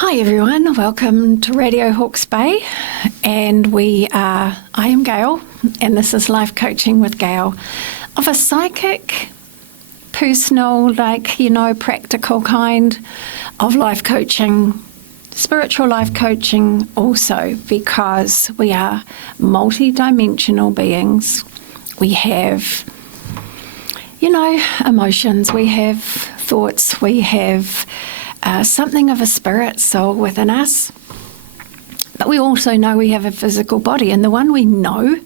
Hi everyone, welcome to Radio Hawke's Bay, and I am Gail, and this is Life Coaching with Gail, of a psychic, personal, practical kind of life coaching, spiritual life coaching also, because we are multi-dimensional beings. We have, emotions, we have thoughts, we have something of a spirit soul within us, but we also know we have a physical body, and the one we know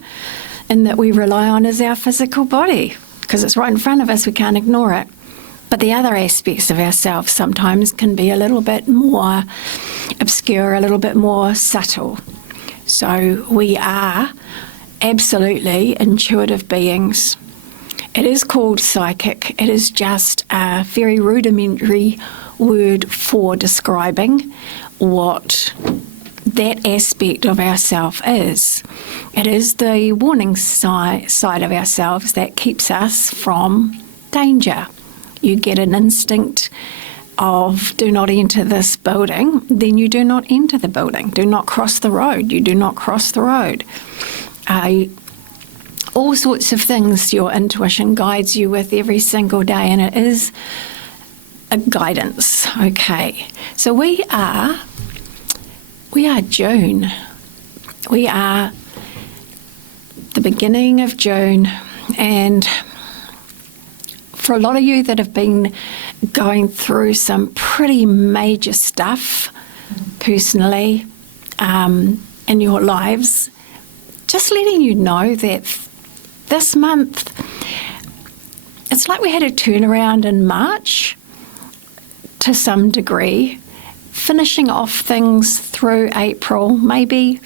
and that we rely on is our physical body because it's right in front of us. We can't ignore it. But the other aspects of ourselves sometimes can be a little bit more obscure, a little bit more subtle. So we are absolutely intuitive beings. It is called psychic. It is just a very rudimentary word for describing what that aspect of ourself is. It is the warning side of ourselves that keeps us from danger. You get an instinct of do not enter this building, then you do not enter the building. Do not cross the road, you do not cross the road. All sorts of things your intuition guides you with every single day, and it is a guidance. Okay, so we are June. We are the beginning of June, and for a lot of you that have been going through some pretty major stuff personally in your lives, just letting you know that this month, it's like we had a turnaround in March to some degree, finishing off things through April, maybe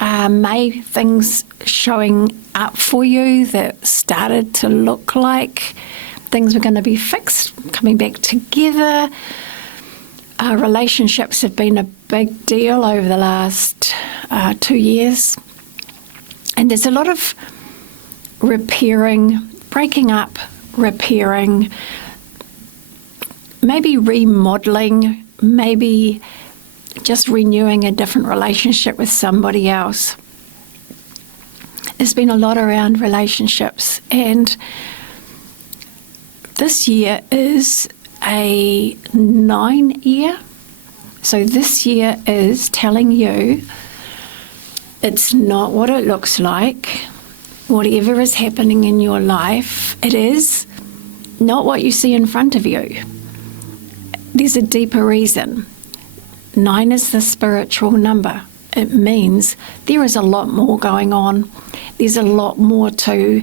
May, things showing up for you that started to look like things were going to be fixed, coming back together. Relationships have been a big deal over the last 2 years. And there's a lot of repairing, breaking up, repairing, maybe remodeling, maybe just renewing a different relationship with somebody else. There's been a lot around relationships, and this year is a 9 year. So this year is telling you it's not what it looks like. Whatever is happening in your life, it is not what you see in front of you. There's a deeper reason. 9 is the spiritual number. It means there is a lot more going on. There's a lot more to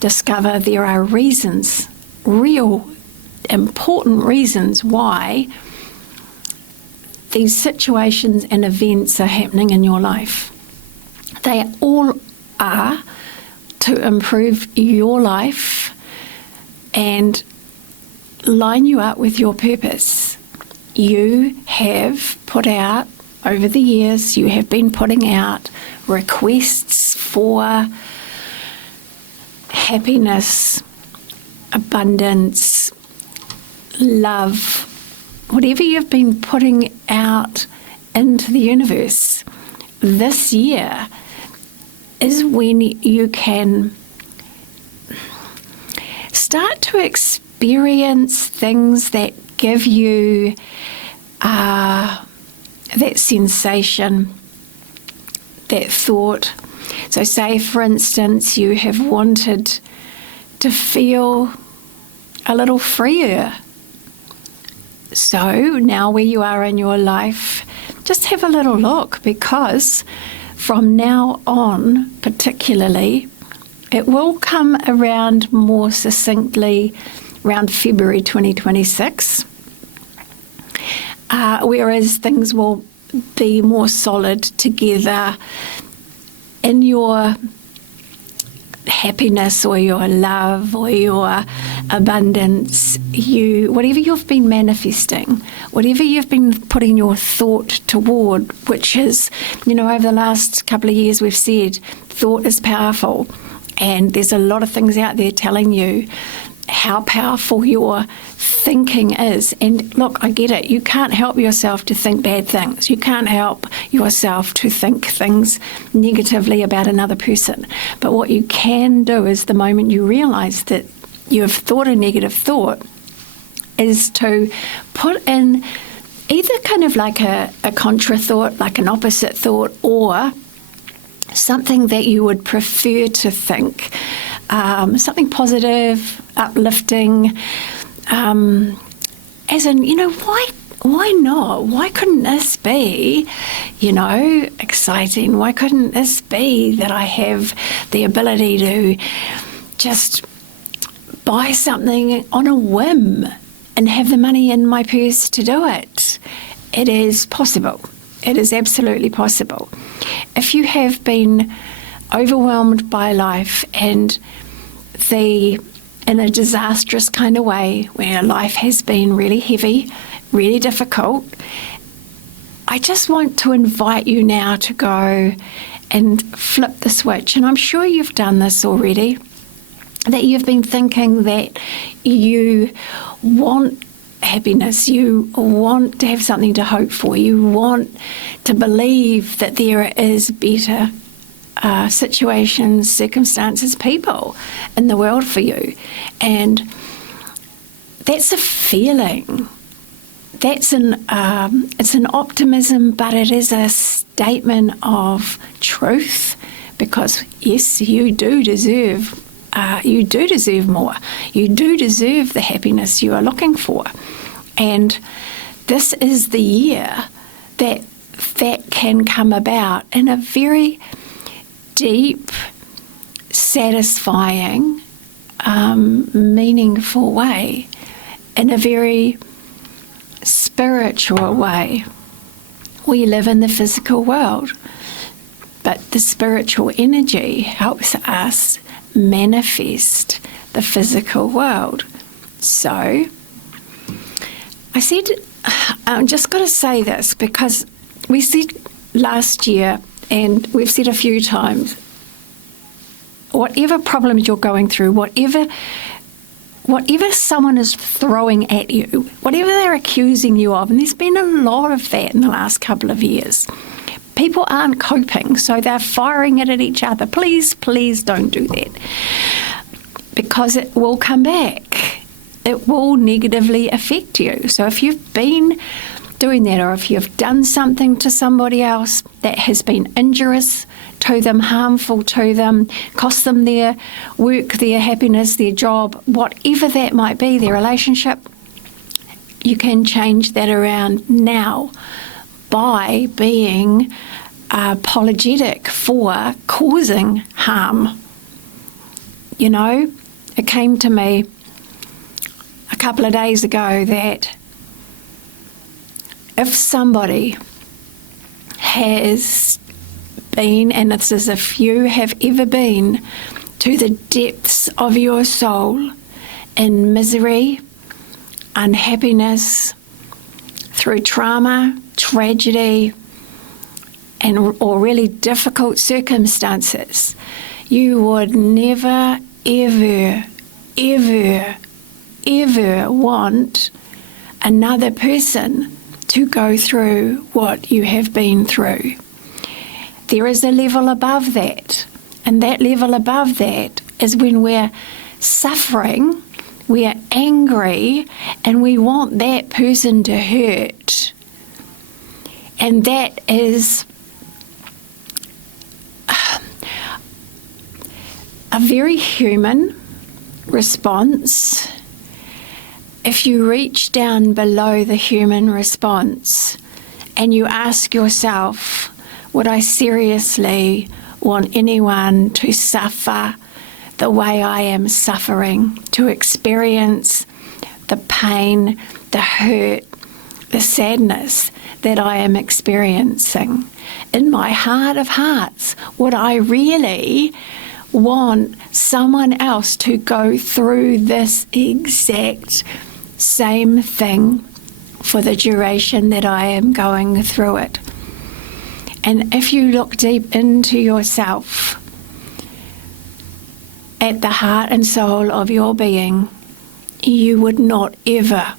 discover. There are reasons, real important reasons why these situations and events are happening in your life. They all are to improve your life and line you up with your purpose. You have put out, over the years, you have been putting out requests for happiness, abundance, love, whatever you've been putting out into the universe. This year is when you can start to experience things that give you that sensation, that thought. So say, for instance, you have wanted to feel a little freer. So now where you are in your life, just have a little look, because from now on, particularly, it will come around more succinctly around February 2026, whereas things will be more solid together in your happiness or your love or your abundance, whatever you've been manifesting, whatever you've been putting your thought toward, which is, over the last couple of years we've said thought is powerful, and there's a lot of things out there telling you how powerful your thinking is. And look, I get it. You can't help yourself to think bad things. You can't help yourself to think things negatively about another person. But what you can do is the moment you realise that you have thought a negative thought is to put in either kind of like a contra thought, like an opposite thought, or something that you would prefer to think, something positive, uplifting, as in, why not? Why couldn't this be, exciting? Why couldn't this be that I have the ability to just buy something on a whim and have the money in my purse to do it? It is possible. It is absolutely possible. If you have been overwhelmed by life and in a disastrous kind of way, where life has been really heavy, really difficult, I just want to invite you now to go and flip the switch. And I'm sure you've done this already, that you've been thinking that you want happiness, you want to have something to hope for, you want to believe that there is better situations, circumstances, people in the world for you. And that's a feeling. That's it's an optimism, but it is a statement of truth, because yes, you do deserve more. You do deserve the happiness you are looking for. And this is the year that can come about in a very deep, satisfying, meaningful way, in a very spiritual way. We live in the physical world, but the spiritual energy helps us manifest the physical world. So I said, I'm just got to say this, because we said last year, and we've said a few times, whatever problems you're going through, whatever someone is throwing at you, whatever they're accusing you of, and there's been a lot of that in the last couple of years. People aren't coping, so they're firing it at each other. Please, please don't do that, because it will come back. It will negatively affect you. So if you've been doing that, or if you've done something to somebody else that has been injurious to them, harmful to them, cost them their work, their happiness, their job, whatever that might be, their relationship, you can change that around now by being apologetic for causing harm. It came to me a couple of days ago that if somebody has been, and it's as if you have ever been, to the depths of your soul in misery, unhappiness, through trauma, tragedy, or really difficult circumstances, you would never, ever, ever, ever want another person to go through what you have been through. There is a level above that, and that level above that is when we're suffering, we're angry, and we want that person to hurt. And that is a very human response. If you reach down below the human response and you ask yourself, would I seriously want anyone to suffer the way I am suffering, to experience the pain, the hurt, the sadness that I am experiencing? In my heart of hearts, would I really want someone else to go through this exact same thing for the duration that I am going through it? And if you look deep into yourself, at the heart and soul of your being, you would not ever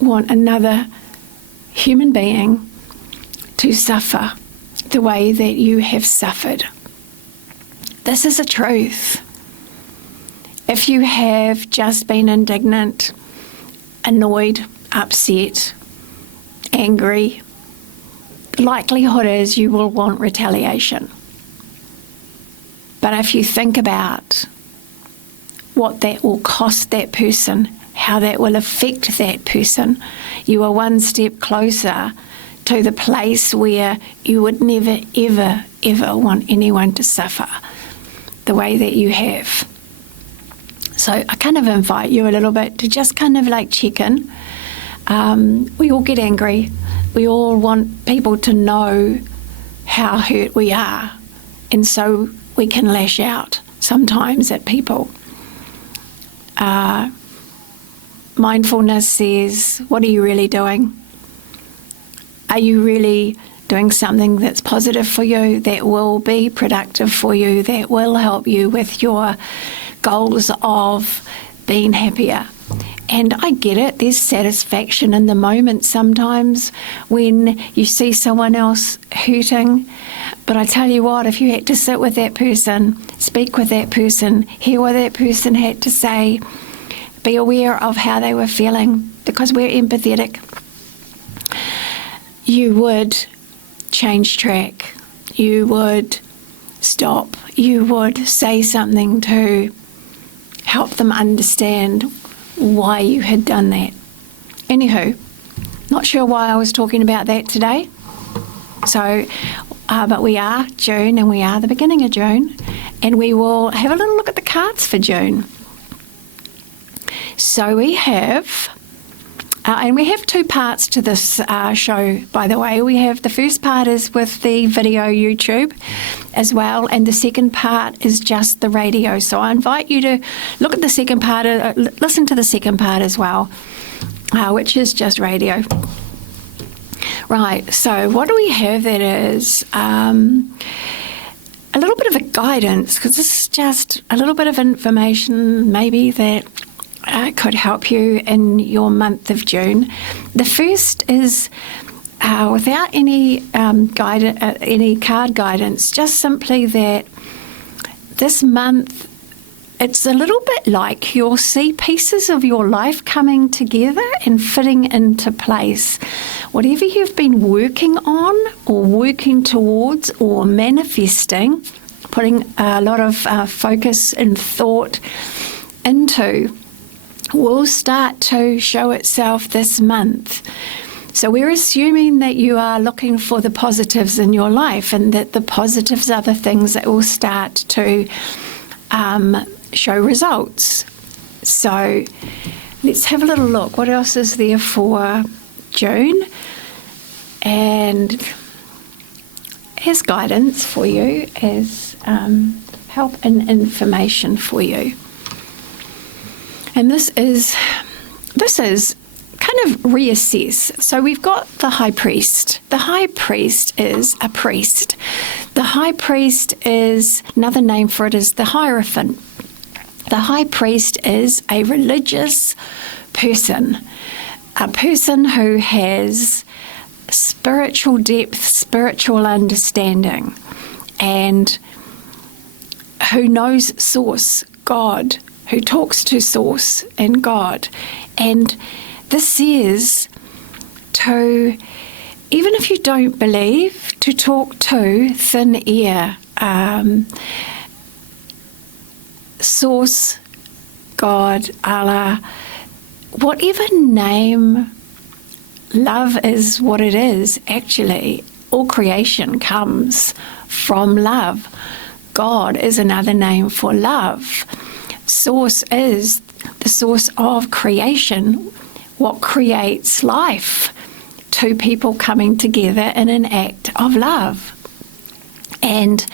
want another human being to suffer the way that you have suffered. This is a truth. If you have just been indignant, annoyed, upset, angry, the likelihood is you will want retaliation. But if you think about what that will cost that person, how that will affect that person, you are one step closer to the place where you would never, ever, ever want anyone to suffer the way that you have. So I kind of invite you a little bit to just kind of like check in. We all get angry. We all want people to know how hurt we are. And so we can lash out sometimes at people. Mindfulness says, what are you really doing? Are you really doing something that's positive for you, that will be productive for you, that will help you with your goals of being happier? And I get it, there's satisfaction in the moment sometimes when you see someone else hurting. But I tell you what, if you had to sit with that person, speak with that person, hear what that person had to say, be aware of how they were feeling, because we're empathetic, you would change track. You would stop. You would say something to help them understand why you had done that. Anywho, not sure why I was talking about that today. So, but we are June, and we are the beginning of June, and we will have a little look at the cards for June. So we have, and we have two parts to this show, by the way. We have the first part is with the video YouTube as well, and the second part is just the radio. So I invite you to look at the second part, listen to the second part as well, which is just radio. Right, so what do we have that is a little bit of a guidance, because this is just a little bit of information maybe that could help you in your month of June. The first is without any any card guidance, just simply that this month it's a little bit like you'll see pieces of your life coming together and fitting into place. Whatever you've been working on or working towards or manifesting, putting a lot of focus and thought into, will start to show itself this month. So we're assuming that you are looking for the positives in your life, and that the positives are the things that will start to show results. So let's have a little look. What else is there for June? And as guidance for you, as help and information for you. And this is kind of reassess. So we've got the high priest. The high priest is a priest. The high priest is, another name for it is the Hierophant. The high priest is a religious person, a person who has spiritual depth, spiritual understanding, and who knows Source, God, who talks to Source and God. And this is to, even if you don't believe, to talk to thin air, Source, God, Allah, whatever name. Love is what it is, actually. All creation comes from love. God is another name for love. Source is the source of creation, what creates life. Two people coming together in an act of love. And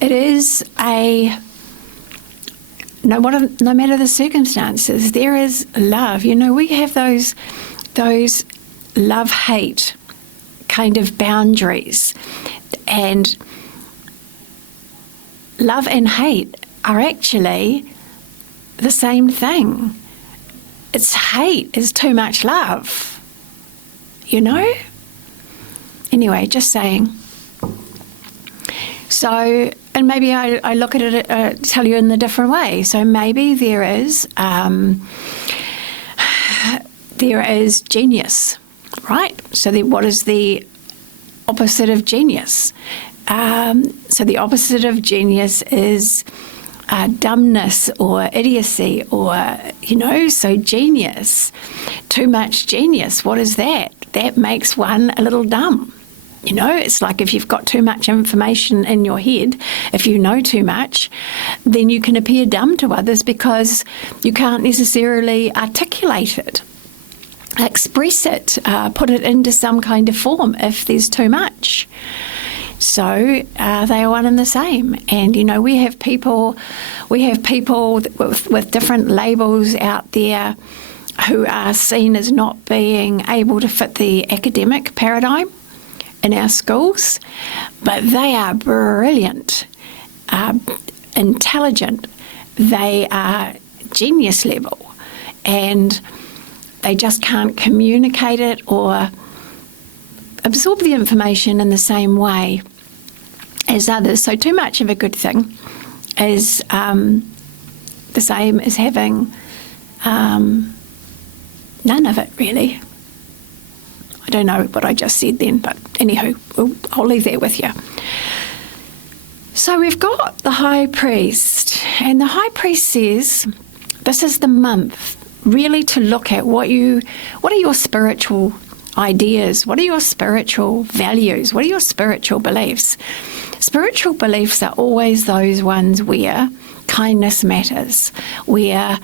it is no matter the circumstances, there is love. You know, we have those love-hate kind of boundaries. And love and hate are actually the same thing. It's hate is too much love, you know? Anyway, just saying. So, and maybe I look at it, tell you in a different way. So maybe there is genius, right? So what is the opposite of genius? So the opposite of genius is dumbness or idiocy, or, so genius, too much genius. What is that? That makes one a little dumb. It's like if you've got too much information in your head, if you know too much, then you can appear dumb to others because you can't necessarily articulate it, express it, put it into some kind of form if there's too much. So they are one and the same. And, we have people with different labels out there who are seen as not being able to fit the academic paradigm in our schools, but they are brilliant, intelligent, they are genius level, and they just can't communicate it or absorb the information in the same way as others. So too much of a good thing is the same as having none of it, really. I don't know what I just said then, but anywho, I'll leave that with you. So we've got the high priest, and the high priest says this is the month really to look at what are your spiritual ideas, what are your spiritual values, what are your spiritual beliefs. Spiritual beliefs are always those ones where kindness matters, where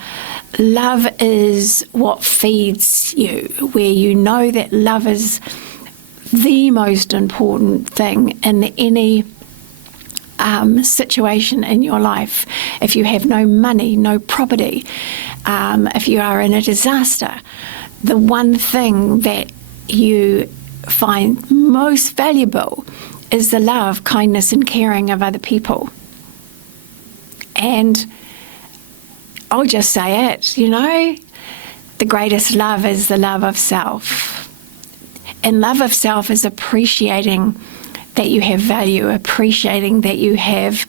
love is what feeds you, where you know that love is the most important thing in any situation in your life. If you have no money, no property, if you are in a disaster, the one thing that you find most valuable is the love, kindness, and caring of other people. And I'll just say it, the greatest love is the love of self. And love of self is appreciating that you have value, appreciating that you have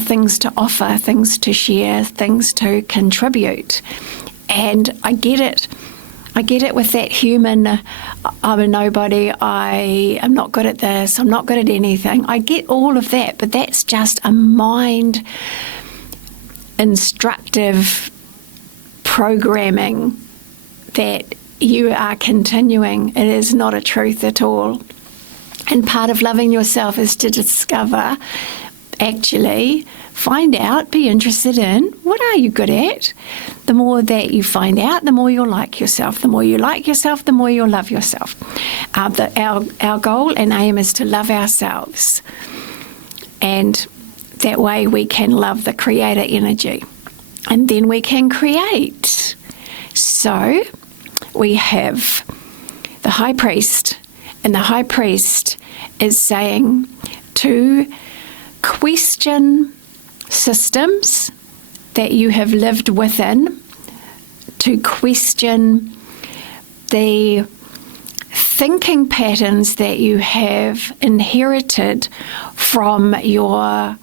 things to offer, things to share, things to contribute. And I get it. I get it with that human, I'm a nobody, I am not good at this, I'm not good at anything. I get all of that, but that's just a mind instructive programming that you are continuing. It is not a truth at all. And part of loving yourself is to discover, actually, find out, be interested in, what are you good at? The more that you find out, the more you'll like yourself. The more you like yourself, the more you'll love yourself. Our goal and aim is to love ourselves. And that way we can love the creator energy. And then we can create. So we have the high priest, and the high priest is saying to question systems that you have lived within, to question the thinking patterns that you have inherited from your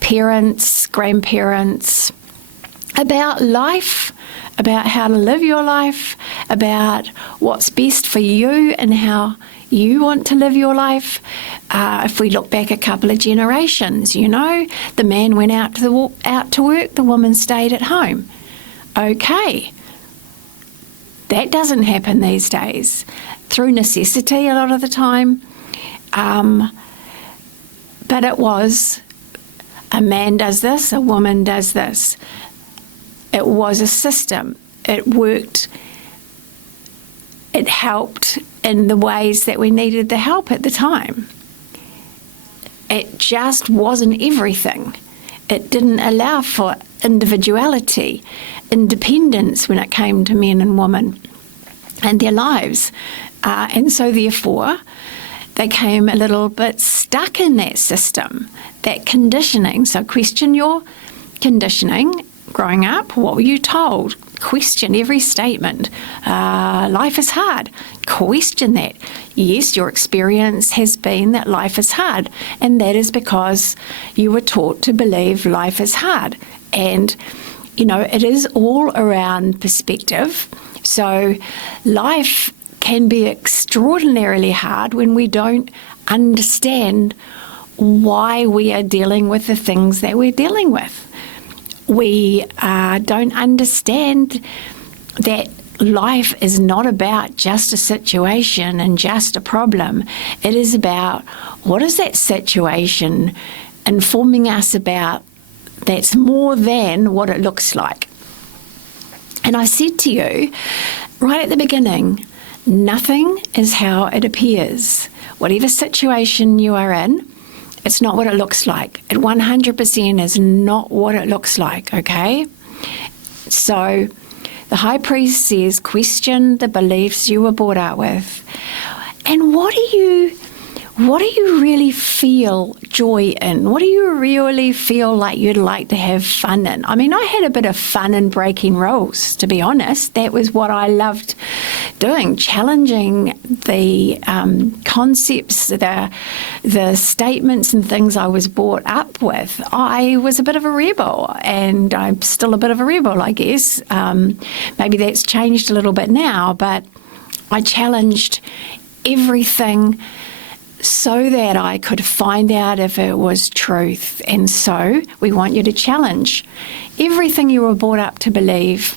parents, grandparents, about life, about how to live your life, about what's best for you and how you want to live your life. If we look back a couple of generations, the man went out to work, the woman stayed at home. Okay, that doesn't happen these days. Through necessity a lot of the time. But it was a man does this, a woman does this. It was a system. It worked. It helped in the ways that we needed the help at the time. It just wasn't everything. It didn't allow for individuality, independence when it came to men and women and their lives. And so therefore, they came a little bit stuck in that system, that conditioning. So question your conditioning, growing up? What were you told? Question every statement. Life is hard. Question that. Yes, your experience has been that life is hard, and that is because you were taught to believe life is hard. And, it is all around perspective. So life can be extraordinarily hard when we don't understand why we are dealing with the things that we're dealing with. We don't understand that life is not about just a situation and just a problem. It is about what is that situation informing us about that's more than what it looks like. And I said to you right at the beginning, nothing is how it appears. Whatever situation you are in, it's not what it looks like. It 100% is not what it looks like, okay? So the high priest says, question the beliefs you were brought up with. And what do you really feel joy in? What do you really feel like you'd like to have fun in? I mean, I had a bit of fun in breaking rules, to be honest. That was what I loved doing, challenging the concepts, the statements and things I was brought up with. I was a bit of a rebel, and I'm still a bit of a rebel, I guess. Maybe that's changed a little bit now, but I challenged everything so that I could find out if it was truth. And so we want you to challenge everything you were brought up to believe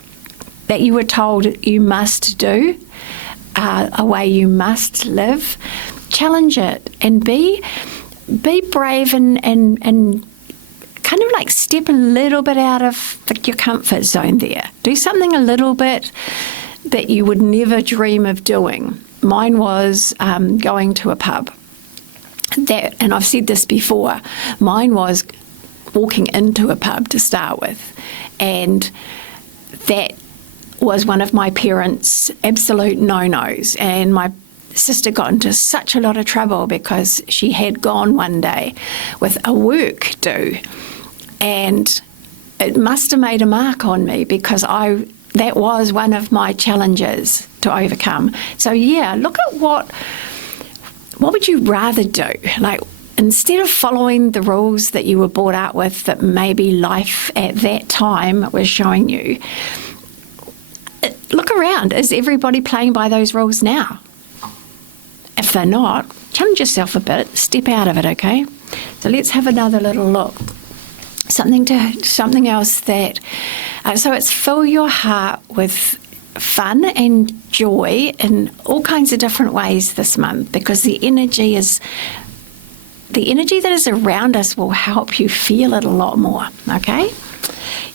that you were told you must do, a way you must live. Challenge it and be brave and kind of like step a little bit out of your comfort zone there. Do something a little bit that you would never dream of doing. Mine was going to a pub. And I've said this before, mine was walking into a pub to start with. And that was one of my parents' absolute no-nos. And my sister got into such a lot of trouble because she had gone one day with a work do. And it must have made a mark on me because that was one of my challenges to overcome. So yeah, look at what would you rather do? Like, instead of following the rules that you were brought up with that maybe life at that time was showing you, look around. Is everybody playing by those rules now? If they're not, challenge yourself a bit, step out of it, okay? So let's have another little look. Something else that, so it's fill your heart with fun and joy in all kinds of different ways this month, because the energy that is around us will help you feel it a lot more, okay?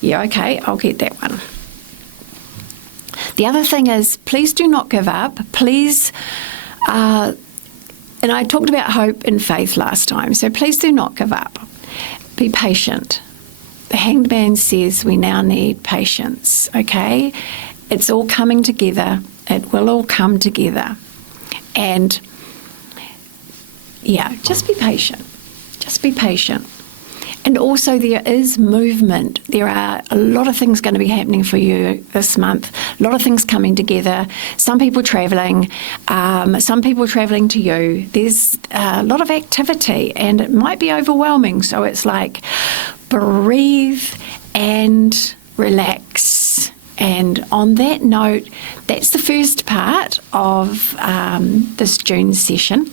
Yeah, okay, I'll get that one. The other thing is, please do not give up. Please, and I talked about hope and faith last time, so please do not give up. Be patient. The Hanged Man says we now need patience, okay? It's all coming together. It will all come together. And, yeah, just be patient. Just be patient. And also there is movement. There are a lot of things going to be happening for you this month. A lot of things coming together. Some people travelling. Some people travelling to you. There's a lot of activity and it might be overwhelming. So it's like breathe and relax. And on that note, that's the first part of this June session.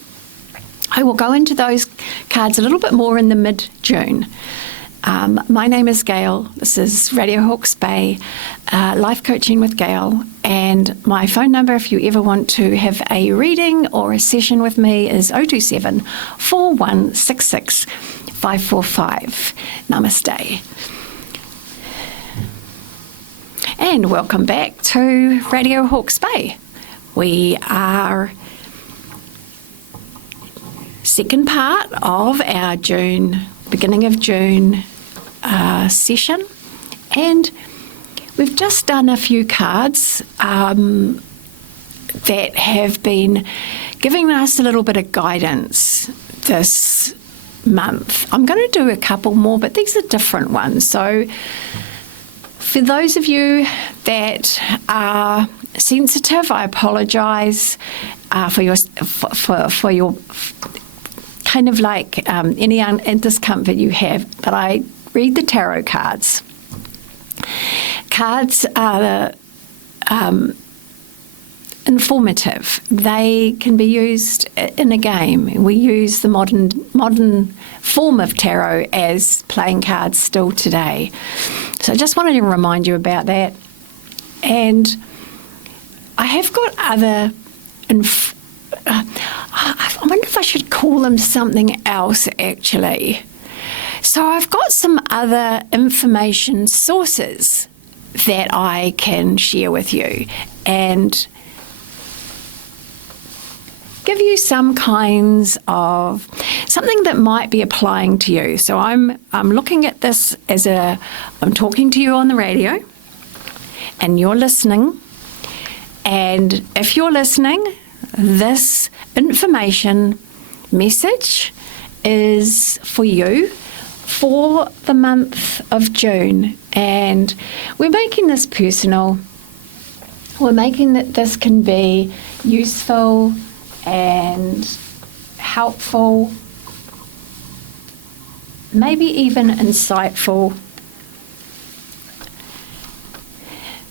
I will go into those cards a little bit more in the mid-June. My name is Gail. This is Radio Hawke's Bay, Life Coaching with Gail. And my phone number, if you ever want to have a reading or a session with me, is 027 4166 545. Namaste. And welcome back to Radio Hawke's Bay. We are second part of our beginning of June session, and we've just done a few cards that have been giving us a little bit of guidance this month. I'm going to do a couple more, but these are different ones. So For those of you that are sensitive, I apologise for your kind of like any discomfort you have. But I read the tarot cards. Cards are informative. They can be used in a game. We use the modern form of tarot as playing cards still today. So I just wanted to remind you about that. And I have got other, I wonder if I should call them something else actually. So I've got some other information sources that I can share with you and give you some kinds of something that might be applying to you. So I'm looking at this as I'm talking to you on the radio and you're listening. And if you're listening, this information message is for you for the month of June. And we're making this personal. We're making that this can be useful and helpful, maybe even insightful.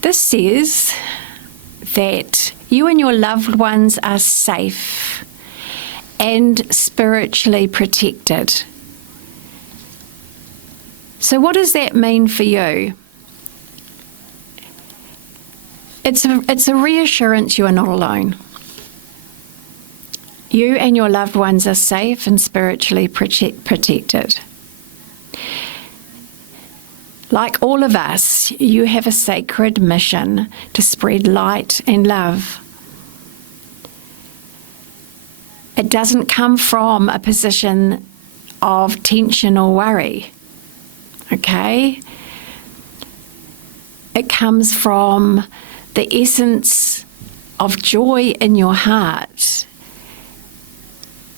This says that you and your loved ones are safe and spiritually protected. So what does that mean for you? It's a reassurance you are not alone. You and your loved ones are safe and spiritually protected. Like all of us, you have a sacred mission to spread light and love. It doesn't come from a position of tension or worry, okay? It comes from the essence of joy in your heart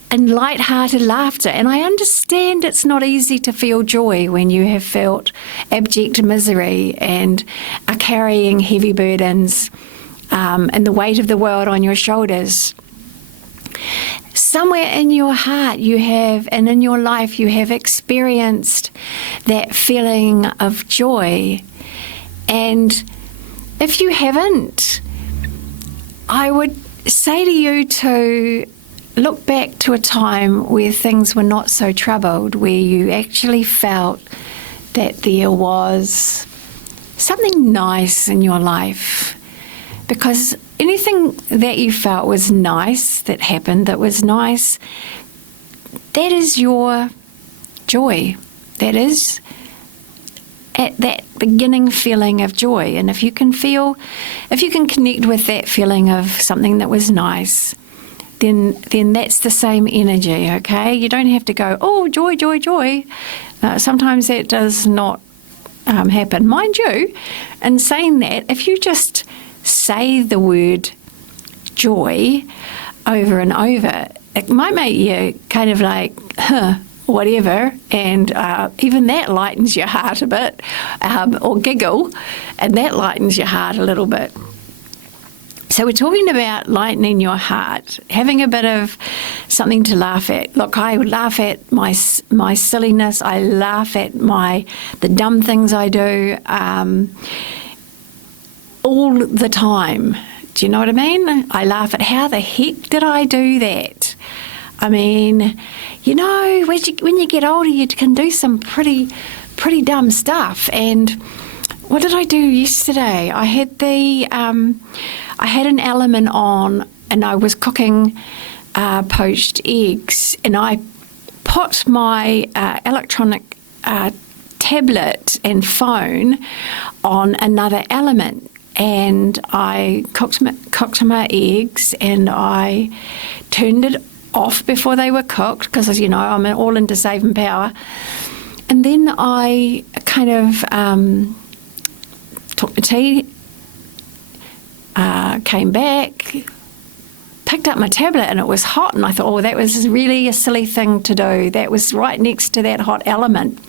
and light-hearted laughter. And I understand it's not easy to feel joy when you have felt abject misery and are carrying heavy burdens and the weight of the world on your shoulders. Somewhere in your heart you have, and in your life you have experienced that feeling of joy. And if you haven't, I would say to you to look back to a time where things were not so troubled, where you actually felt that there was something nice in your life. Because anything that you felt was nice, that happened, that was nice, that is your joy. That is at that beginning feeling of joy. And if you can connect with that feeling of something that was nice, then that's the same energy, okay? You don't have to go, oh, joy, joy, joy. Sometimes that does not happen. Mind you, in saying that, if you just say the word joy over and over, it might make you kind of like, whatever, and even that lightens your heart a bit, or giggle, and that lightens your heart a little bit. So we're talking about lightening your heart, having a bit of something to laugh at. Look, I would laugh at my silliness. I laugh at the dumb things I do all the time. Do you know what I mean? I laugh at how the heck did I do that? I mean, you know, when you get older, you can do some pretty dumb stuff. And what did I do yesterday? I had an element on, and I was cooking poached eggs, and I put my electronic tablet and phone on another element, and I cooked my eggs, and I turned it off before they were cooked because, you know, I'm all into saving power. And then I kind of took the tea, came back, picked up my tablet, and it was hot, and I thought, oh, that was really a silly thing to do. That was right next to that hot element.